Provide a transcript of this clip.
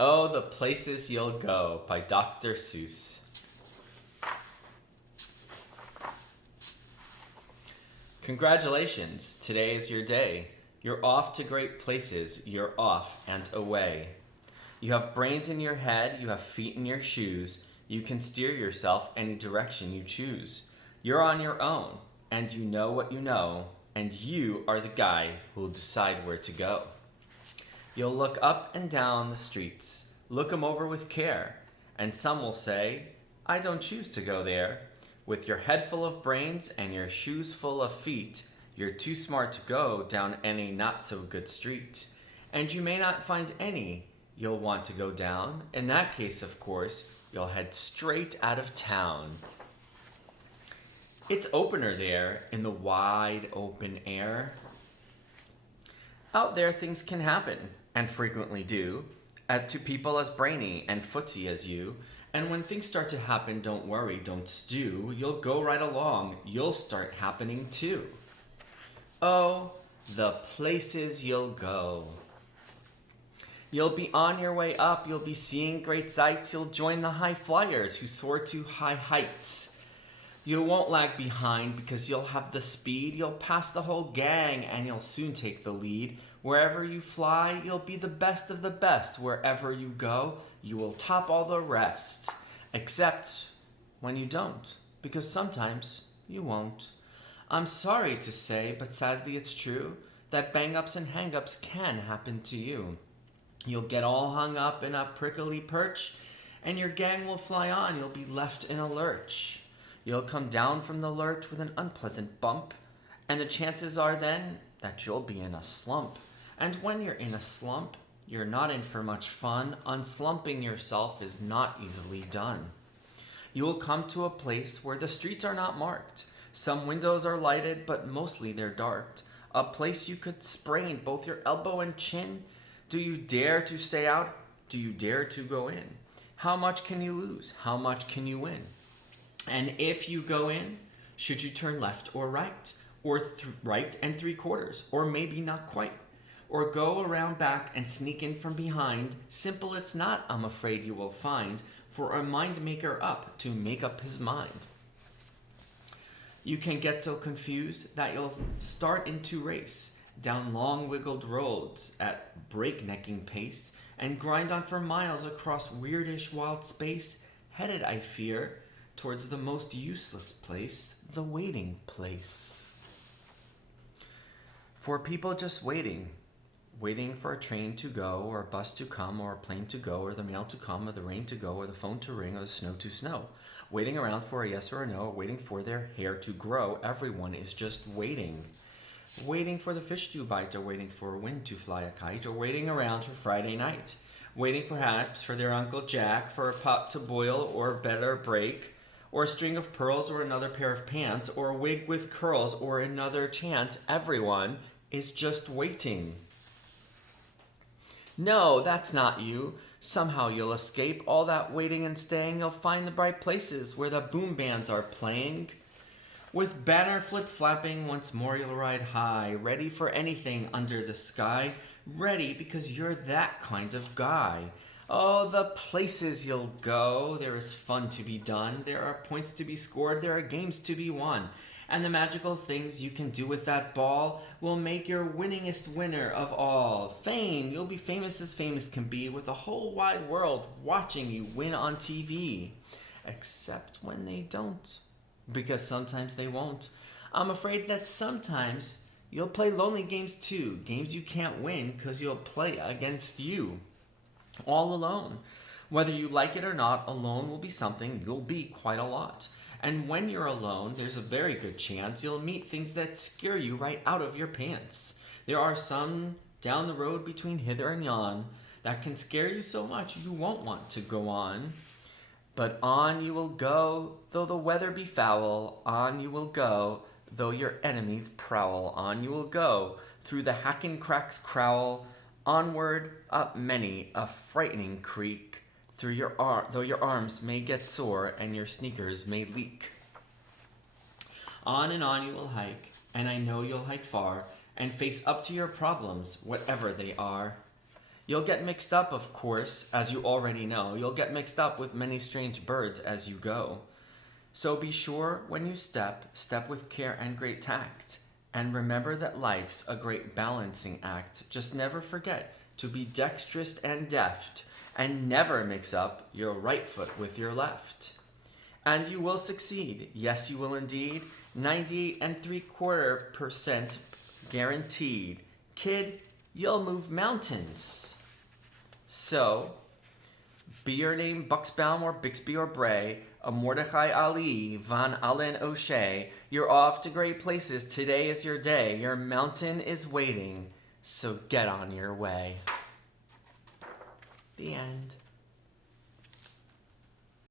Oh, the Places You'll Go by Dr. Seuss. Congratulations, today is your day. You're off to great places, you're off and away. You have brains in your head, you have feet in your shoes, you can steer yourself any direction you choose. You're on your own, and you know what you know, and you are the guy who'll decide where to go. You'll look up and down the streets, look 'em over with care, and some will say, I don't choose to go there. With your head full of brains and your shoes full of feet, you're too smart to go down any not so good street. And you may not find any you'll want to go down. In that case, of course, you'll head straight out of town. It's opener there in the wide open air. Out there things can happen, and frequently do, to people as brainy and footsy as you. And when things start to happen, don't worry, don't stew. You'll go right along, you'll start happening too. Oh, the places you'll go. You'll be on your way up, you'll be seeing great sights, you'll join the high flyers who soar to high heights. You won't lag behind because you'll have the speed, you'll pass the whole gang and you'll soon take the lead. Wherever you fly, you'll be the best of the best. Wherever you go, you will top all the rest. Except when you don't, because sometimes you won't. I'm sorry to say, but sadly it's true, that bang-ups and hang-ups can happen to you. You'll get all hung up in a prickly perch, and your gang will fly on, you'll be left in a lurch. You'll come down from the lurch with an unpleasant bump, and the chances are then that you'll be in a slump. And when you're in a slump, you're not in for much fun. Unslumping yourself is not easily done. You will come to a place where the streets are not marked. Some windows are lighted, but mostly they're dark. A place you could sprain both your elbow and chin. Do you dare to stay out? Do you dare to go in? How much can you lose? How much can you win? And if you go in, should you turn left or right? Or right and 3/4, or maybe not quite? Or go around back and sneak in from behind? Simple it's not, I'm afraid you will find, for a mind maker up to make up his mind. You can get so confused that you'll start into race down long wiggled roads at breaknecking pace and grind on for miles across weirdish wild space, headed, I fear, towards the most useless place, the waiting place. For people just waiting for a train to go, or a bus to come, or a plane to go, or the mail to come, or the rain to go, or the phone to ring, or the snow to snow. Waiting around for a yes or a no, or waiting for their hair to grow. Everyone is just waiting. Waiting for the fish to bite, or waiting for a wind to fly a kite, or waiting around for Friday night. Waiting perhaps for their Uncle Jack, for a pot to boil, or a better break, or a string of pearls, or another pair of pants, or a wig with curls, or another chance. Everyone is just waiting. No, that's not you. Somehow you'll escape all that waiting and staying. You'll find the bright places where the boom bands are playing. With banner flip-flapping, once more you'll ride high, ready for anything under the sky. Ready because you're that kind of guy. Oh, the places you'll go. There is fun to be done. There are points to be scored. There are games to be won. And the magical things you can do with that ball will make your winningest winner of all. Fame, you'll be famous as famous can be, with the whole wide world watching you win on TV. Except when they don't, because sometimes they won't. I'm afraid that sometimes you'll play lonely games too, games you can't win because you'll play against you, all alone. Whether you like it or not, alone will be something you'll be quite a lot. And when you're alone, there's a very good chance you'll meet things that scare you right out of your pants. There are some down the road between hither and yon that can scare you so much you won't want to go on. But on you will go, though the weather be foul. On you will go, though your enemies prowl. On you will go, through the hacking cracks crowl. Onward, up many a frightening creek. Though your arms may get sore and your sneakers may leak. On and on you will hike, and I know you'll hike far, and face up to your problems, whatever they are. You'll get mixed up, of course, as you already know. You'll get mixed up with many strange birds as you go. So be sure when you step with care and great tact. And remember that life's a great balancing act. Just never forget to be dexterous and deft, and never mix up your right foot with your left. And you will succeed. Yes, you will indeed. 98.75% guaranteed. Kid, you'll move mountains. So, be your name Buxbaum or Bixby or Bray, a Mordecai Ali, Von Allen O'Shea, you're off to great places. Today is your day. Your mountain is waiting. So get on your way. The end.